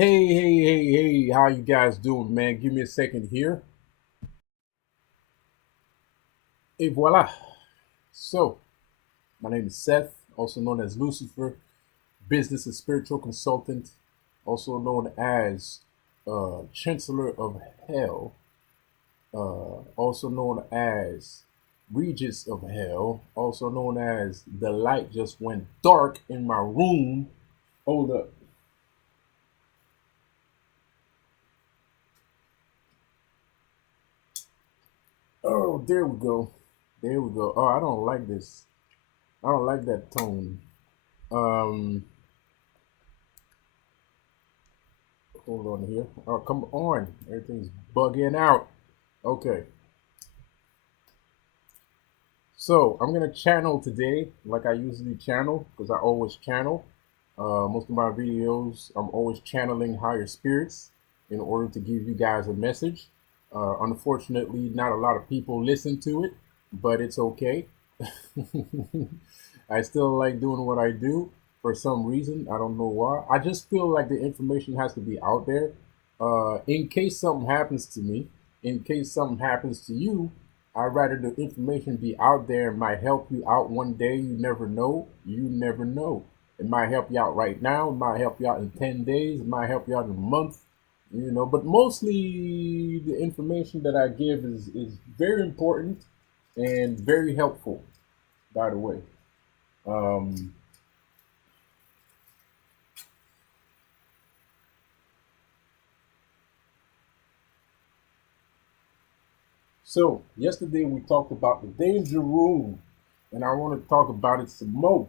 Hey, how you guys doing, man? Give me a second here. Et voila. So, my name is Seth, also known as Lucifer, business and spiritual consultant, also known as Chancellor of Hell, also known as Regis of Hell, also known as the light just went dark in my room. Hold up. Oh, there we go. There we go. Oh, I don't like this. I don't like that tone. Um, Hold on here. Oh, come on. Everything's bugging out. Okay. So I'm gonna channel today, like I usually channel, because I always channel. Most of my videos, I'm always channeling higher spirits in order to give you guys a message. Unfortunately, not a lot of people listen to it, but it's okay. I still like doing what I do for some reason. I don't know why. I just feel like the information has to be out there. In case something happens to me, in case something happens to you, I'd rather the information be out there. It might help you out one day. You never know. You never know. It might help you out right now. It might help you out in 10 days. It might help you out in a month. But mostly the information that I give is very important and very helpful, by the way. Um, so yesterday we talked about the danger room, and I want to talk about it some more.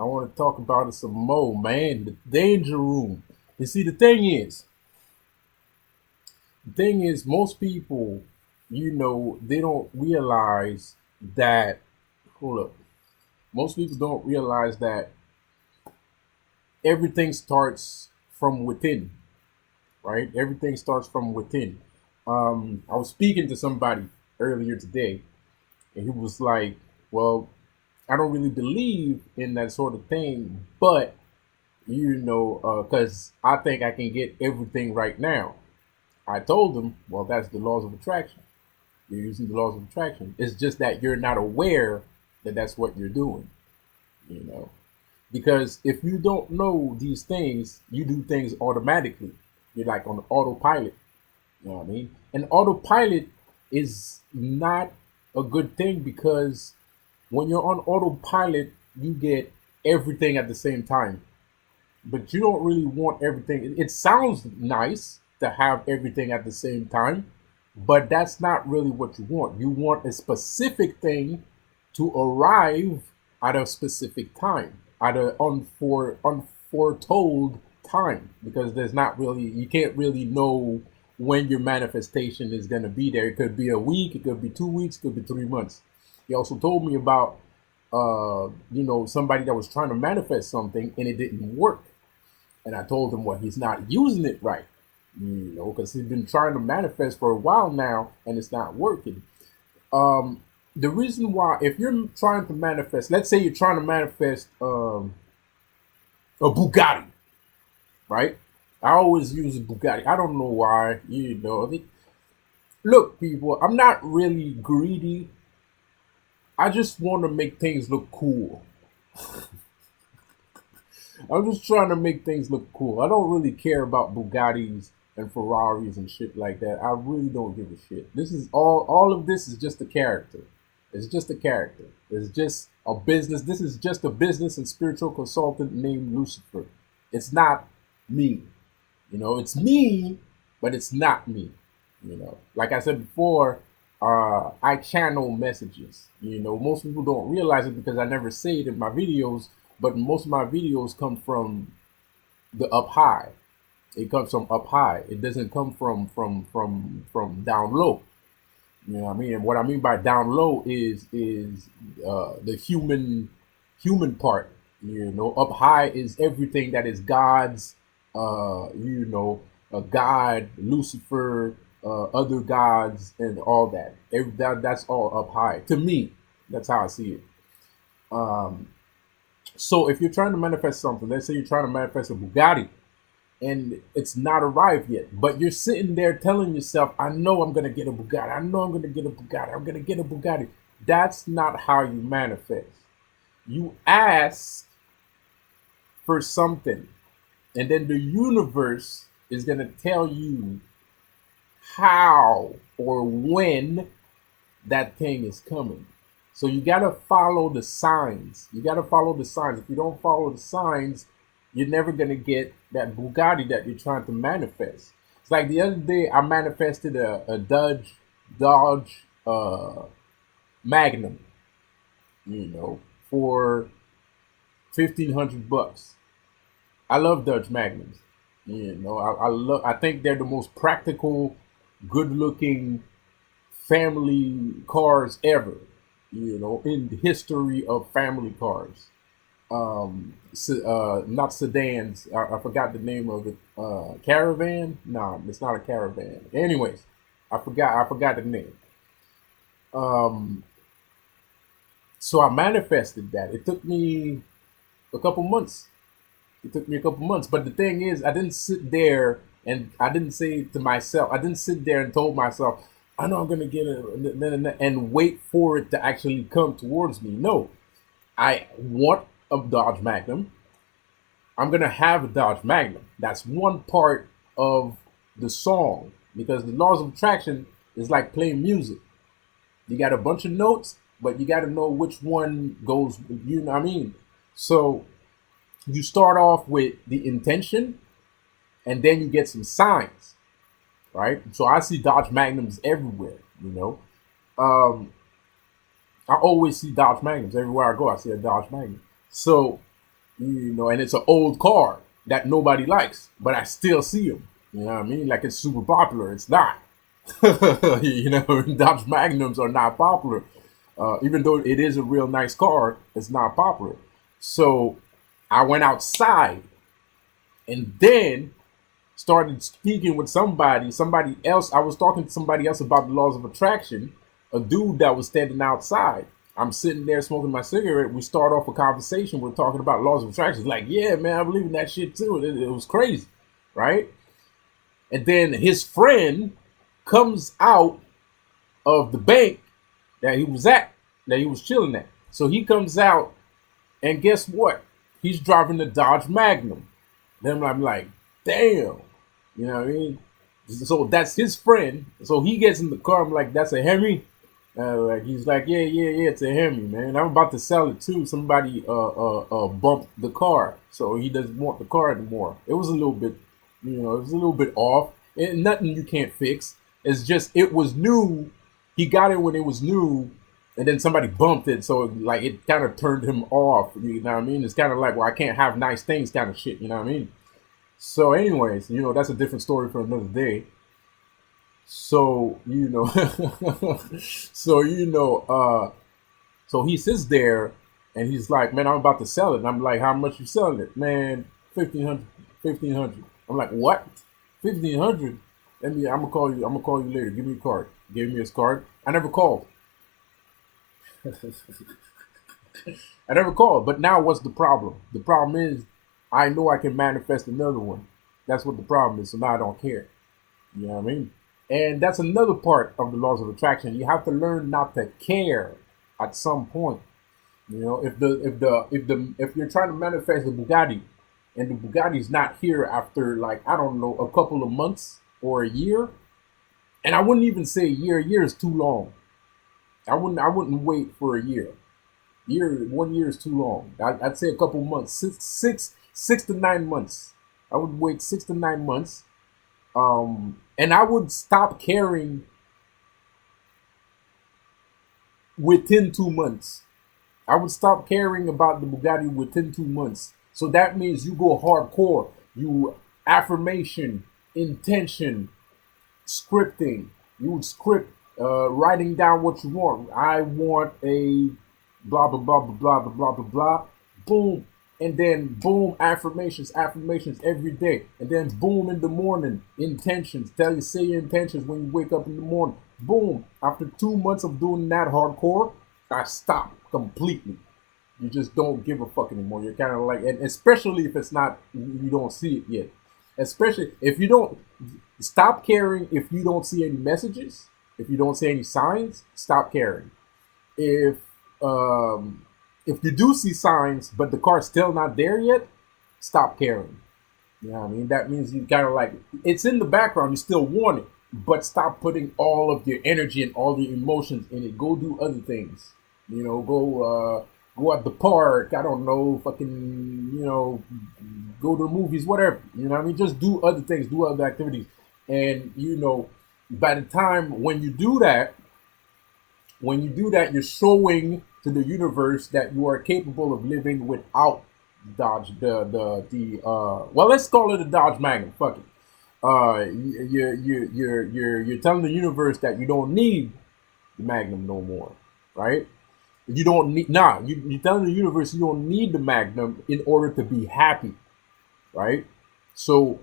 I want to talk about it some more, man. The danger room. You see, the thing is, most people, they don't realize that. Hold up. Most people don't realize that everything starts from within, right? Everything starts from within. I was speaking to somebody earlier today, and he was like, "Well, I don't really believe in that sort of thing, but because I think I can get everything right now." I told him, "Well, that's the laws of attraction. You're using the laws of attraction. It's just that you're not aware that that's what you're doing, you know." Because if you don't know these things, you do things automatically. You're like on autopilot. You know what I mean? And autopilot is not a good thing because when you're on autopilot, you get everything at the same time. But you don't really want everything. It sounds nice to have everything at the same time, but that's not really what you want. You want a specific thing to arrive at a specific time, at an unforetold time, because there's not really, you can't really know when your manifestation is going to be there. It could be a week, it could be 2 weeks, it could be 3 months. He also told me about, somebody that was trying to manifest something and it didn't work. And I told him, well, he's not using it right, because he's been trying to manifest for a while now and it's not working. Um, the reason why, if you're trying to manifest, let's say you're trying to manifest a Bugatti, right? I always use a Bugatti. I don't know why, look, people, I'm not really greedy. I just want to make things look cool. I'm just trying to make things look cool. I don't really care about Bugattis and Ferraris and shit like that. I really don't give a shit. This is all of this is just a character. It's just a character. It's just a business. This is just a business and spiritual consultant named Lucifer. It's not me. It's me, but it's not me. Like I said before, I channel messages. Most people don't realize it because I never say it in my videos, but most of my videos come from the up high. It comes from up high. It doesn't come from down low. You know what I mean? And what I mean by down low is the human part. Up high is everything that is God's. God, Lucifer, other gods, and all that. That's all up high. To me, that's how I see it. Um, so if you're trying to manifest something, let's say you're trying to manifest a Bugatti, and it's not arrived yet. But you're sitting there telling yourself, I know I'm gonna get a Bugatti. I know I'm gonna get a Bugatti. I'm gonna get a Bugatti. That's not how you manifest. You ask for something, and then the universe is gonna tell you how or when that thing is coming. So you gotta follow the signs. You gotta follow the signs. If you don't follow the signs, you're never gonna get that Bugatti that you're trying to manifest. It's like the other day I manifested a Dodge Magnum, you know, for $1,500. I love Dodge Magnums. You know, I love. I think they're the most practical, good-looking family cars ever. You know, in the history of family cars. Not sedans. I forgot the name of it. Caravan? No, it's not a caravan. Anyways, I forgot the name. Um, so I manifested that. It took me a couple months. It took me a couple months. But the thing is, I didn't sit there and I didn't say to myself, I didn't sit there and told myself, I know I'm gonna get it and wait for it to actually come towards me. No, I want a Dodge Magnum. I'm gonna have a Dodge Magnum. That's one part of the song because the laws of attraction is like playing music. You got a bunch of notes, but you got to know which one goes. You know what I mean? So you start off with the intention, and then you get some signs, right? So I see Dodge Magnums everywhere. You know, um, I always see Dodge Magnums everywhere I go. I see a Dodge Magnum. So you know, and it's an old car that nobody likes, but I still see them. You know what I mean? Like it's super popular. It's not. You know, Dodge Magnums are not popular. Even though it is a real nice car, it's not popular. So I went outside and then started speaking with somebody else. I was talking to somebody else about the laws of attraction, a dude that was standing outside. I'm sitting there smoking my cigarette. We start off a conversation. We're talking about laws of attraction. It's like, yeah, man, I believe in that shit too. It was crazy, right? And then his friend comes out of the bank that he was at, that he was chilling at. So he comes out, and guess what? He's driving the Dodge Magnum. Then I'm like, damn, you know what I mean? So that's his friend. So he gets in the car. I'm like, that's a Hemi. Like he's like, yeah, yeah, yeah, it's a Hemi, man. I'm about to sell it too. Somebody bumped the car, so he doesn't want the car anymore. It was a little bit, you know, it was a little bit off. And nothing you can't fix. It's just it was new. He got it when it was new, and then somebody bumped it, so like it kind of turned him off. You know what I mean? It's kind of like, well, I can't have nice things, kind of shit. You know what I mean? So, anyways, you know, that's a different story for another day. So, you know, so you know, so he sits there and he's like, man, I'm about to sell it. And I'm like, how much you selling it? Man, 1500, 1500. I'm like, what? 1500? Let me, I'm gonna call you later. Give me a card. Gave me his card. I never called. I never called. But now what's the problem? The problem is I know I can manifest another one. That's what the problem is. So now I don't care. You know what I mean? And that's another part of the laws of attraction. You have to learn not to care at some point. You know, if you're trying to manifest a Bugatti and the Bugatti's not here after like, I don't know, a couple of months or a year, and I wouldn't even say a year. A year is too long. I wouldn't wait for a year. 1 year is too long. I'd say a couple months, six to 9 months. I would wait 6 to 9 months. And I would stop caring within 2 months. I would stop caring about the Bugatti within 2 months. So that means you go hardcore. You affirmation, intention, scripting. You would script, writing down what you want. I want a blah blah blah blah blah blah blah blah blah. Boom, and then boom, affirmations every day, and then boom in the morning, intentions. Say your intentions when you wake up in the morning. Boom. After 2 months of doing that hardcore, I stopped completely. You just don't give a fuck anymore. You're kind of like, and especially if it's not, you don't see it yet. Especially if you don't stop caring if you don't see any messages, if you don't see any signs, stop caring. If um, if you do see signs but the car's still not there yet, stop caring. You know what I mean? That means you gotta like it's in the background, you still want it, but stop putting all of your energy and all the emotions in it. Go do other things. You know, go at the park, I don't know, fucking, go to the movies, whatever. You know what I mean? Just do other things, do other activities. And by the time when you do that, you're showing to the universe that you are capable of living without Dodge the well, let's call it a Dodge Magnum. Fuck it. You're telling the universe that you don't need the Magnum no more, right? You don't need you're telling the universe you don't need the Magnum in order to be happy, right? So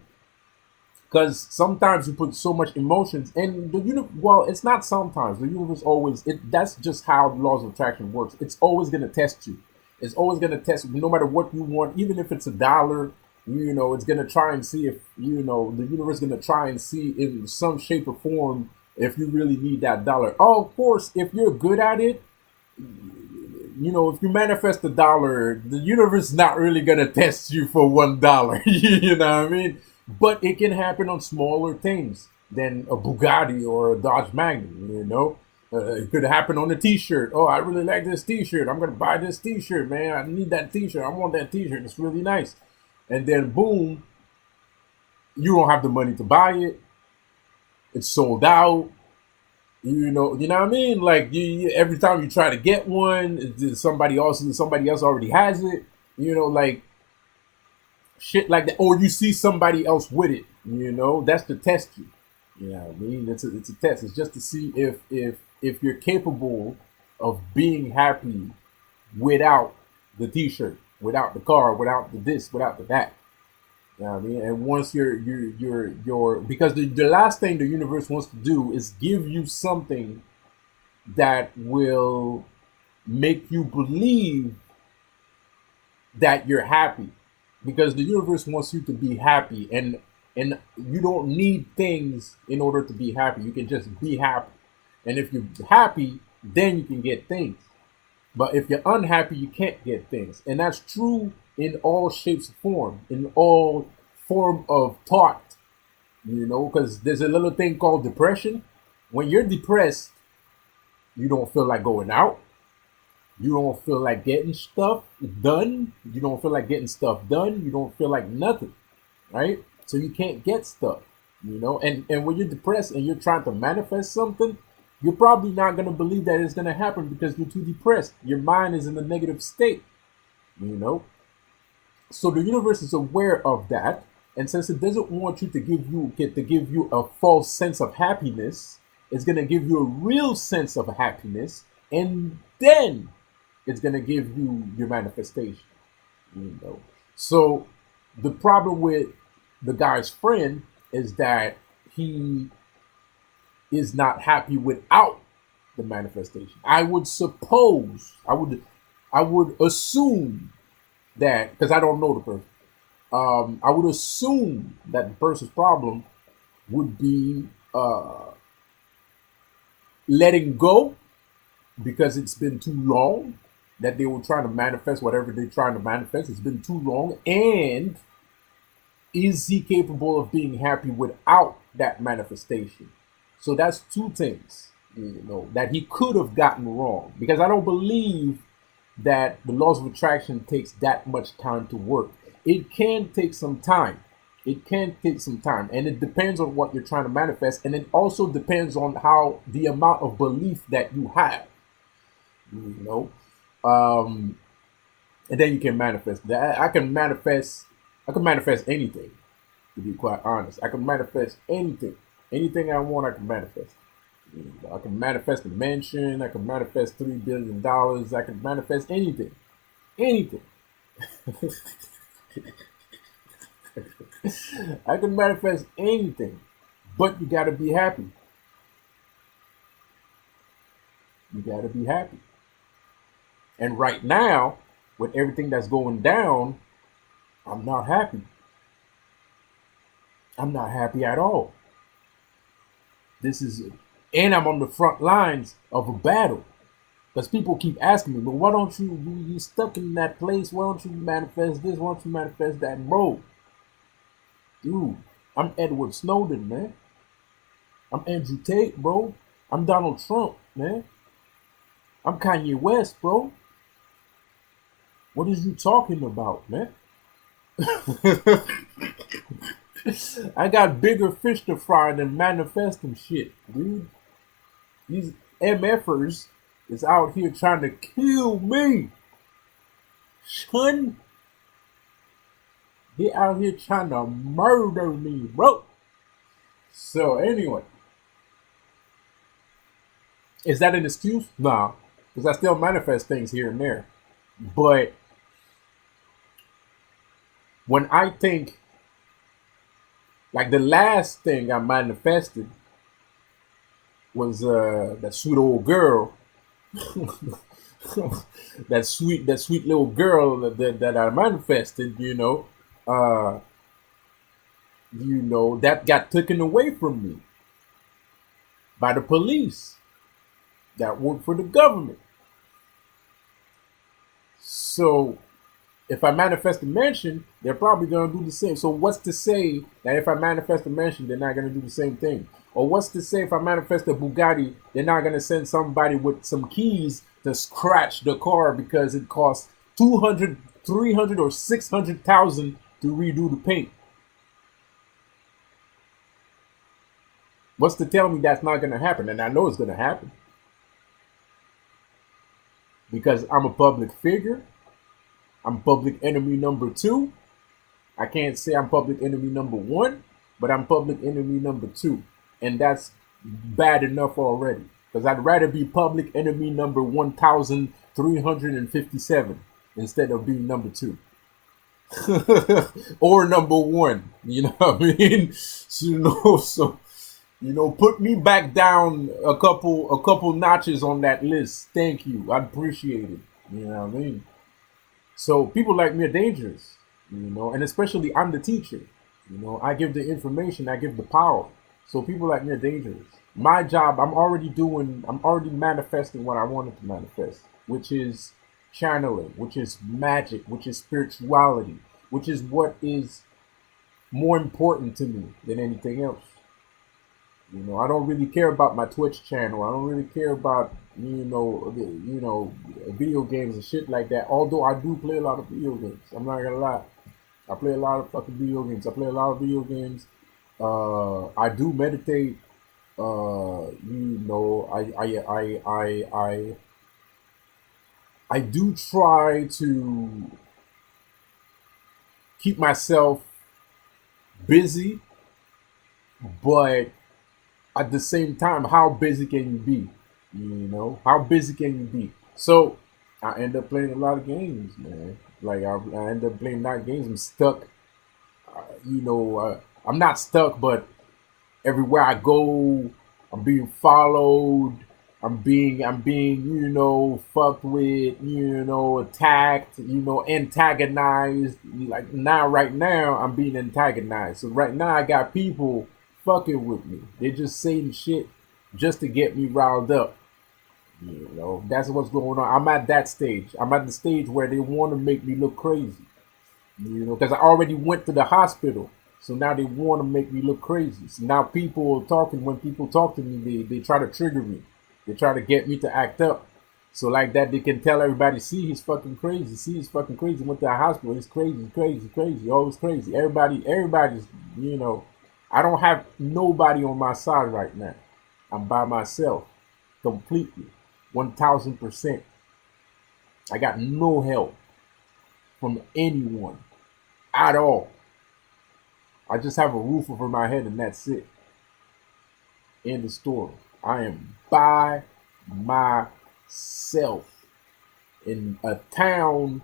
because sometimes you put so much emotions and the universe, well, it's not sometimes, the universe always, that's just how the laws of attraction works. It's always going to test you. It's always going to test you no matter what you want, even if it's a dollar. It's going to try and see if the universe is going to try and see in some shape or form if you really need that dollar. Oh, of course, if you're good at it, if you manifest a dollar, the universe is not really gonna test you for $1. You know what I mean? But it can happen on smaller things than a Bugatti or a Dodge Magnum. It could happen on a T-shirt. Oh, I really like this T-shirt. I'm gonna buy this T-shirt, man. I need that T-shirt. I want that T-shirt. It's really nice. And then boom, you don't have the money to buy it. It's sold out. You know what I mean? Like every time you try to get one, somebody else already has it. Like shit like that, or you see somebody else with it. That's to test you. You know what I mean? It's a test. It's just to see if you're capable of being happy without the T-shirt, without the car, without the this, without the that. You know what I mean? And once you're because the last thing the universe wants to do is give you something that will make you believe that you're happy, because the universe wants you to be happy, and you don't need things in order to be happy. You can just be happy, and if you're happy, then you can get things. But if you're unhappy, you can't get things, and that's true in all shapes and form, in all form of thought. Because there's a little thing called depression. When you're depressed, you don't feel like going out. You don't feel like getting stuff done. You don't feel like getting stuff done. You don't feel like nothing, right? So you can't get stuff, And when you're depressed and you're trying to manifest something, you're probably not going to believe that it's going to happen because you're too depressed. Your mind is in a negative state, you know. So the universe is aware of that, and since it doesn't want you to give you a false sense of happiness, it's going to give you a real sense of happiness, and then it's going to give you your manifestation. So the problem with the guy's friend is that he is not happy without the manifestation. I would assume that, because I don't know the person, I would assume that the person's problem would be letting go, because it's been too long that they were trying to manifest whatever they're trying to manifest. It's been too long. And is he capable of being happy without that manifestation? So that's two things, that he could have gotten wrong. Because I don't believe that the laws of attraction takes that much time to work. It can take some time. It can take some time. And it depends on what you're trying to manifest. And it also depends on how the amount of belief that you have. You know, and then you can manifest that. I can manifest anything, to be quite honest. I can manifest anything I want. I can manifest. I can manifest a mansion. I can manifest $3 billion. I can manifest anything. I can manifest anything, but you gotta be happy. You gotta be happy. And right now, with everything that's going down, I'm not happy. I'm not happy at all. This is, and I'm on the front lines of a battle. Because people keep asking me, but why don't you stuck in that place? Why don't you manifest this? Why don't you manifest that? Bro, dude, I'm Edward Snowden, man. I'm Andrew Tate, bro. I'm Donald Trump, man. I'm Kanye West, bro. What is you talking about, man? I got bigger fish to fry than manifesting shit, dude. These MFers is out here trying to kill me. Son, they out here trying to murder me, bro. So anyway, is that an excuse? Nah, because I still manifest things here and there. But when I think, like the last thing I manifested was that sweet old girl, that sweet little girl that I manifested, uh, that got taken away from me by the police that work for the government. So if I manifest a mansion, they're probably gonna do the same. So what's to say that if I manifest a mansion, they're not gonna do the same thing? Or what's to say if I manifest a Bugatti, they're not gonna send somebody with some keys to scratch the car because it costs 200, 300, or 600,000 to redo the paint? What's to tell me that's not gonna happen? And I know it's gonna happen because I'm a public figure. I'm public enemy number two. I can't say I'm public enemy number one, but I'm public enemy number two. And that's bad enough already. Because I'd rather be public enemy number 1,357 instead of being number two. Or number one. You know what I mean? So put me back down a couple notches on that list. Thank you. I appreciate it. You know what I mean? So people like me are dangerous, and especially I'm the teacher. I give the information, I give the power. So people like me are dangerous. My job, I'm already manifesting what I wanted to manifest, which is channeling, which is magic, which is spirituality, which is what is more important to me than anything else. I don't really care about my Twitch channel. I don't really care about video games and shit like that. Although I do play a lot of video games. I'm not gonna lie. I play a lot of fucking video games. I play a lot of video games. I do meditate. I do try to keep myself busy, but at the same time, how busy can you be? How busy can you be? So I end up playing a lot of games, man. Like I end up playing not games. I'm stuck. I'm not stuck, but everywhere I go, I'm being followed. I'm being, fucked with, attacked, antagonized. Like now, right now, I'm being antagonized. So right now, I got people fucking with me. They're just saying shit just to get me riled up. That's what's going on. I'm at that stage. I'm at the stage where they want to make me look crazy. Because I already went to the hospital. So now they want to make me look crazy. So now people are talking. When people talk to me, they try to trigger me. They try to get me to act up. So like that, they can tell everybody, see, he's fucking crazy. See, he's fucking crazy. Went to the hospital. He's crazy, crazy, crazy. Always crazy. Everybody's, I don't have nobody on my side right now. I'm by myself, completely, 1,000%. I got no help from anyone at all. I just have a roof over my head and that's it. End of story. I am by myself in a town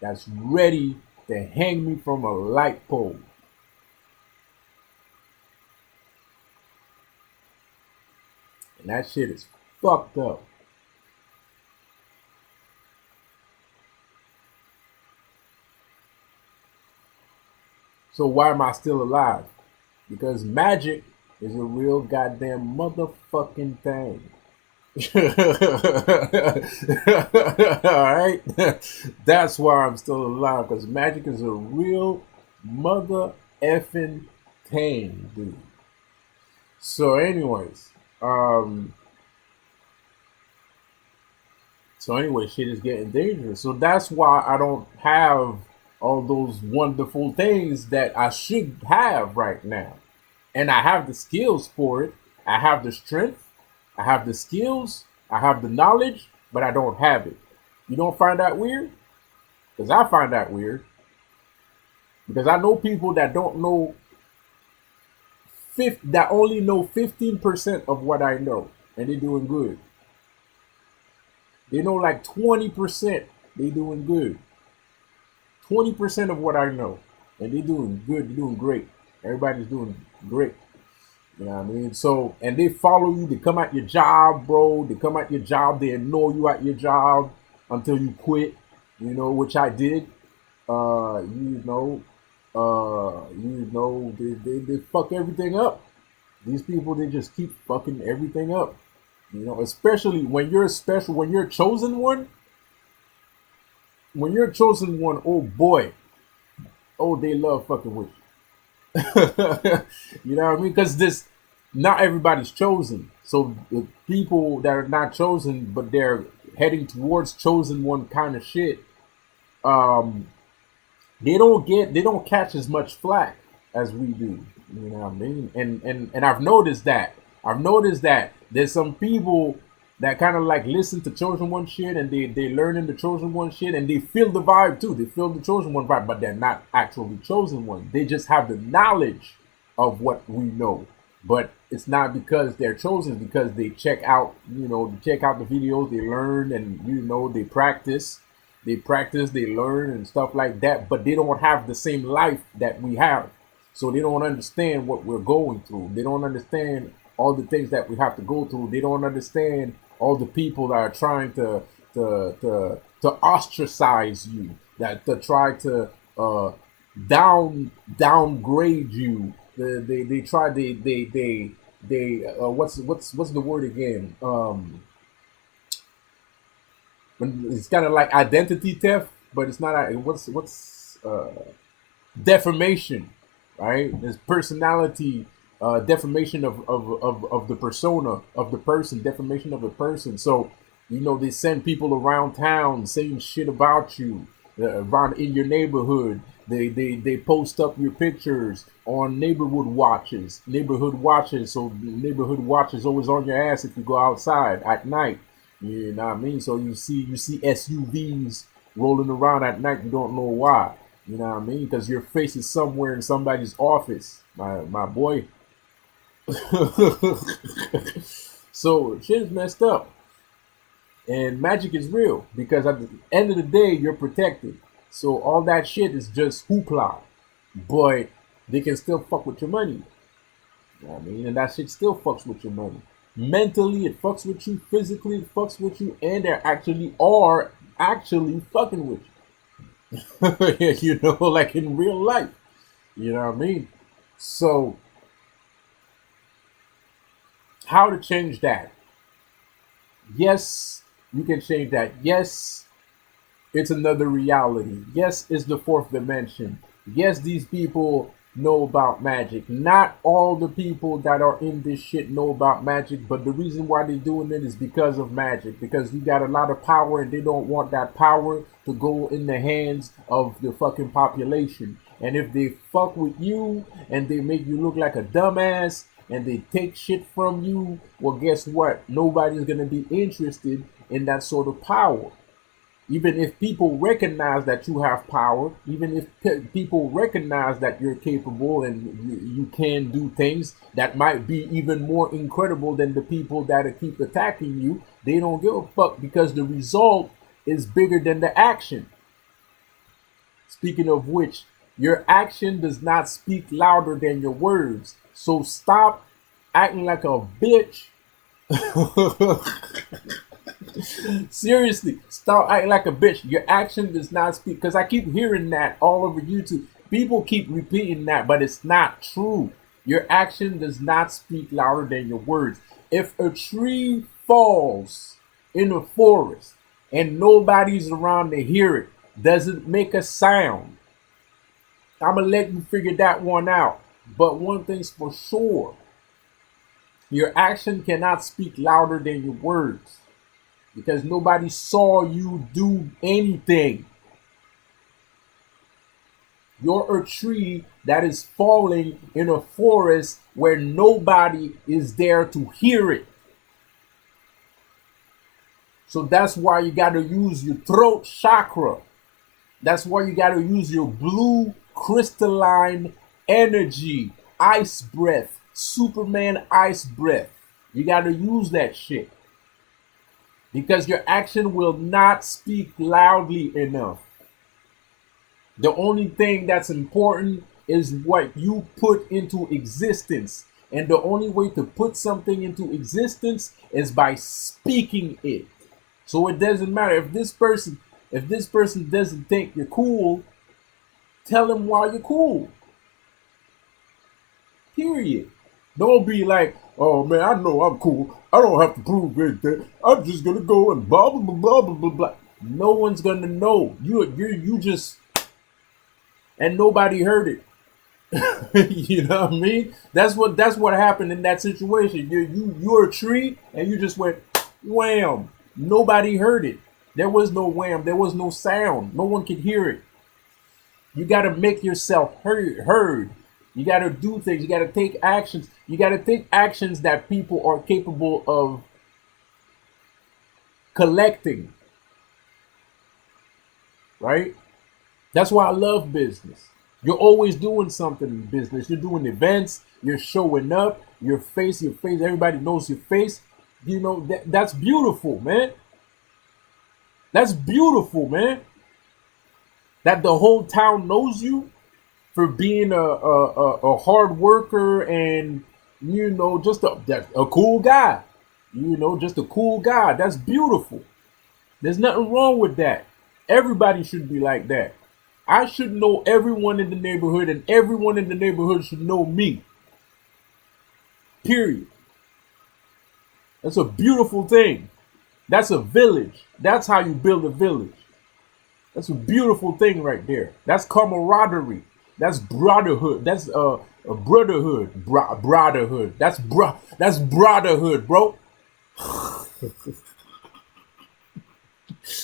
that's ready to hang me from a light pole. And that shit is fucked up. So why am I still alive? because magic is a real goddamn motherfucking thing. All right, that's why I'm still alive, because magic is a real mother effing thing, dude. So, anyways, um, shit is getting dangerous. So that's why I don't have all those wonderful things that I should have right now. And I have the skills for it. I have the strength. I have the skills. I have the knowledge, but I don't have it. You don't find that weird? Because I find that weird. Because I know people that don't know that only know 15% of what I know, and they're doing good. They know like 20%, they doing good. 20% of what I know, and they're doing good, they're doing great. Everybody's doing great. You know what I mean? So, and they follow you, they come at your job, bro. They come at your job, they annoy you at your job until you quit, which I did. They fuck everything up. These people, they just keep fucking everything up. Especially when you're when you're a chosen one. When you're a chosen one, oh boy, oh, they love fucking with you. You know what I mean? Because not everybody's chosen. So the people that are not chosen, but they're heading towards chosen one kind of shit, um, they don't catch as much flack as we do. You know what I mean? And I've noticed that. There's some people that kind of like listen to chosen one shit, and they learn in the chosen one shit, and they feel the vibe too. They feel the chosen one vibe, but they're not actually chosen one. They just have the knowledge of what we know. But it's not because they're chosen, because they check out, they check out the videos, they learn, and they practice. They learn and stuff like that, but they don't have the same life that we have. So they don't understand what we're going through. They don't understand all the things that we have to go through. They don't understand all the people that are trying to ostracize you, that to try to downgrade you. They try what's the word again? It's kind of like identity theft, but it's not. What's defamation, right? There's personality defamation of the persona of the person, defamation of a person. So they send people around town saying shit about you around in your neighborhood. They post up your pictures on neighborhood watches. So neighborhood watch is always on your ass if you go outside at night. You know what I mean? So you see SUVs rolling around at night. You don't know why. You know what I mean? Because your face is somewhere in somebody's office, my boy. So shit is messed up. And magic is real, because at the end of the day, you're protected. So all that shit is just hoopla. But they can still fuck with your money. You know what I mean? And that shit still fucks with your money. Mentally, it fucks with you. Physically, it fucks with you. And they are actually fucking with you. Like in real life. You know what I mean? So, how to change that? Yes, you can change that. Yes, it's another reality. Yes, it's the fourth dimension. Yes, these people know about magic. Not all the people that are in this shit know about magic, but the reason why they're doing it is because of magic. Because you got a lot of power, and they don't want that power to go in the hands of the fucking population. And if they fuck with you and they make you look like a dumbass and they take shit from you, well, guess what? Nobody's gonna be interested in that sort of power. Even if people recognize that you have power, even if people recognize that you're capable and you can do things that might be even more incredible than the people that keep attacking you, they don't give a fuck, because the result is bigger than the action. Speaking of which, your action does not speak louder than your words. So stop acting like a bitch. Seriously, stop acting like a bitch. Your action does not speak. Because I keep hearing that all over YouTube. People keep repeating that, but it's not true. Your action does not speak louder than your words. If a tree falls in a forest and nobody's around to hear it, does it make a sound? I'm gonna let you figure that one out. But one thing's for sure, your action cannot speak louder than your words because nobody saw you do anything. You're a tree that is falling in a forest where nobody is there to hear it. So that's why you got to use your throat chakra. That's why you got to use your blue crystalline energy, ice breath, Superman ice breath. You got to use that shit because your action will not speak loudly enough. The only thing that's important is what you put into existence. And the only way to put something into existence is by speaking it. So it doesn't matter if this person doesn't think you're cool, tell them why you're cool. Period. Don't be like, oh man, I know I'm cool. I don't have to prove anything. I'm just gonna go and blah blah blah blah blah blah blah. No one's gonna know. You just and nobody heard it. You know what I mean? That's what happened in that situation. You're a tree and you just went wham. Nobody heard it. There was no wham. There was no sound. No one could hear it. You got to make yourself heard. You got to do things. You got to take actions. You got to take actions that people are capable of collecting. Right? That's why I love business. You're always doing something in business. You're doing events. You're showing up. Your face. Everybody knows your face. You know that's beautiful, man. That's beautiful, man. That the whole town knows you for being a hard worker and just a cool guy. Just a cool guy. That's beautiful. There's nothing wrong with that. Everybody should be like that. I should know everyone in the neighborhood, and everyone in the neighborhood should know me. Period. That's a beautiful thing. That's a village. That's how you build a village. That's a beautiful thing right there. That's camaraderie. That's brotherhood. That's a brotherhood. Brotherhood. That's brotherhood, bro.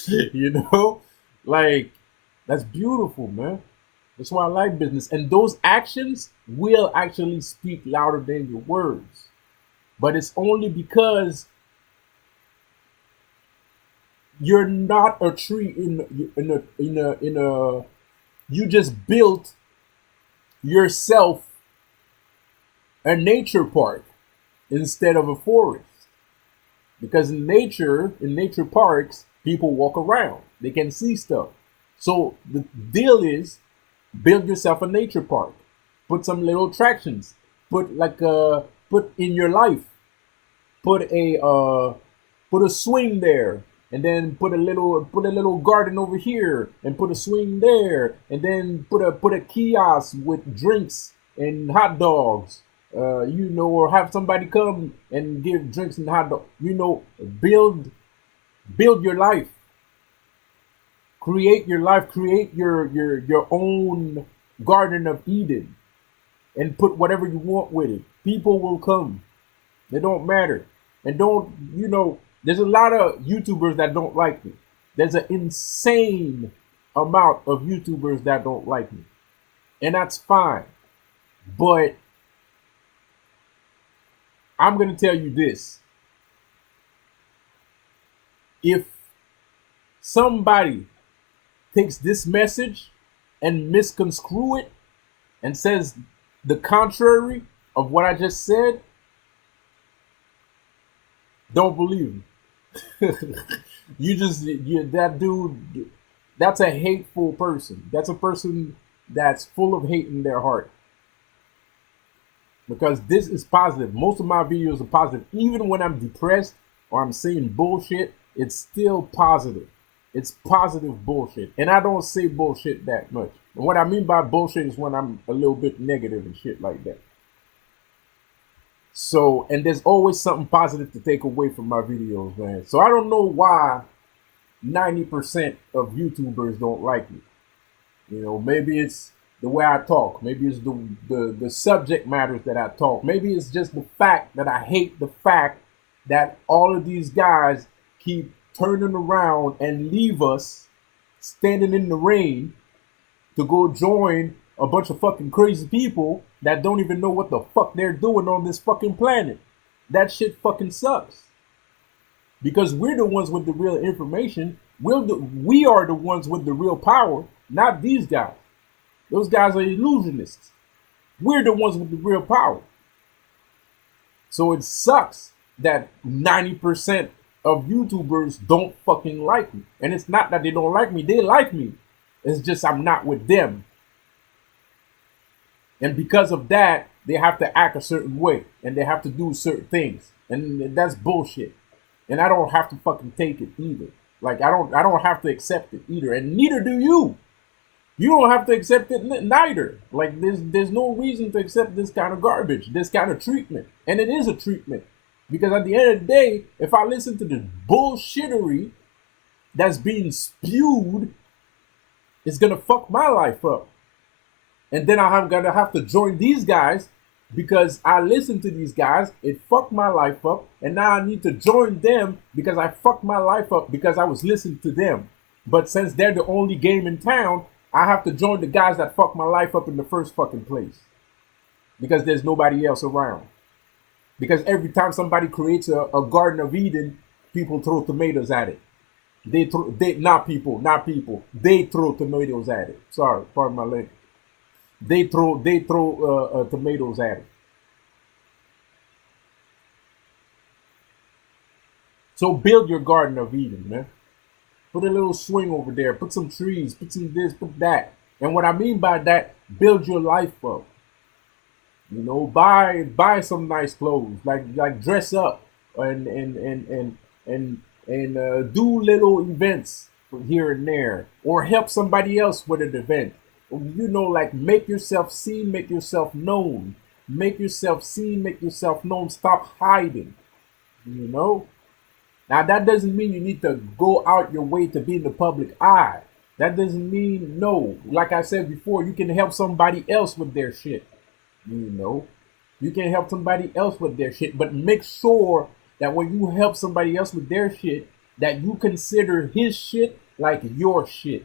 you know, like that's beautiful, man. That's why I like business. And those actions will actually speak louder than your words. But it's only because you're not a tree in a you just built yourself a nature park instead of a forest. Because in nature parks, people walk around. They can see stuff. So the deal is build yourself a nature park. Put some little attractions. Put in your life. Put a swing there, and then put a little garden over here, and put a swing there, and then put a kiosk with drinks and hot dogs. Or have somebody come and give drinks and hot dogs. Build your life. Create your life. Create your own Garden of Eden, and put whatever you want with it. People will come. They don't matter. And there's a lot of YouTubers that don't like me. There's an insane amount of YouTubers that don't like me. And that's fine. But I'm going to tell you this. If somebody takes this message and misconstrue it and says the contrary of what I just said, don't believe me. That dude, that's a hateful person. That's a person that's full of hate in their heart. Because this is positive. Most of my videos are positive. Even when I'm depressed or I'm saying bullshit, it's still positive. It's positive bullshit. And I don't say bullshit that much. And what I mean by bullshit is when I'm a little bit negative and shit like that. So, and there's always something positive to take away from my videos, man. So I don't know why 90% of YouTubers don't like me. You know, maybe it's the way I talk. Maybe it's the subject matters that I talk. Maybe it's just the fact that I hate the fact that all of these guys keep turning around and leave us standing in the rain to go join a bunch of fucking crazy people that don't even know what the fuck they're doing on this fucking planet. That shit fucking sucks. Because we're the ones with the real information. We are the ones with the real power, not these guys. Those guys are illusionists. We're the ones with the real power. So it sucks that 90% of YouTubers don't fucking like me. And it's not that they don't like me, they like me. It's just I'm not with them. And because of that, they have to act a certain way and they have to do certain things. And that's bullshit. And I don't have to fucking take it either. Like I don't have to accept it either. And neither do you. You don't have to accept it neither. Like there's no reason to accept this kind of garbage, this kind of treatment. And it is a treatment. Because at the end of the day, if I listen to the bullshittery that's being spewed, it's gonna fuck my life up. And then I'm gonna have to join these guys because I listened to these guys. It fucked my life up. And now I need to join them because I fucked my life up because I was listening to them. But since they're the only game in town, I have to join the guys that fucked my life up in the first fucking place. Because there's nobody else around. Because every time somebody creates a Garden of Eden, people throw tomatoes at it. They not people. They throw tomatoes at it. Sorry, pardon my language. They throw tomatoes at it. So build your Garden of Eden, man. Put a little swing over there. Put some trees. Put some this. Put that. And what I mean by that, build your life up. You know, buy some nice clothes. Like dress up and do little events here and there, or help somebody else with an event. You know, like make yourself seen, make yourself known. Make yourself seen, make yourself known. Stop hiding. You know? Now that doesn't mean you need to go out your way to be in the public eye. That doesn't mean no. Like I said before, you can help somebody else with their shit. You know? You can help somebody else with their shit, but make sure that when you help somebody else with their shit, that you consider his shit like your shit.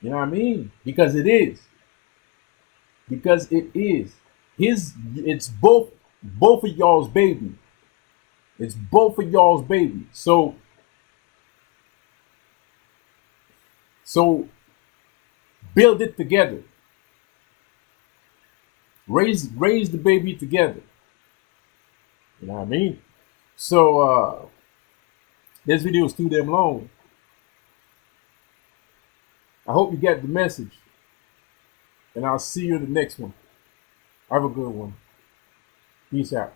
You know what I mean? Because it is. Because it is. It's both of y'all's baby. It's both of y'all's baby. So build it together. Raise the baby together. You know what I mean? So this video is too damn long. I hope you get the message. And I'll see you in the next one. Have a good one. Peace out.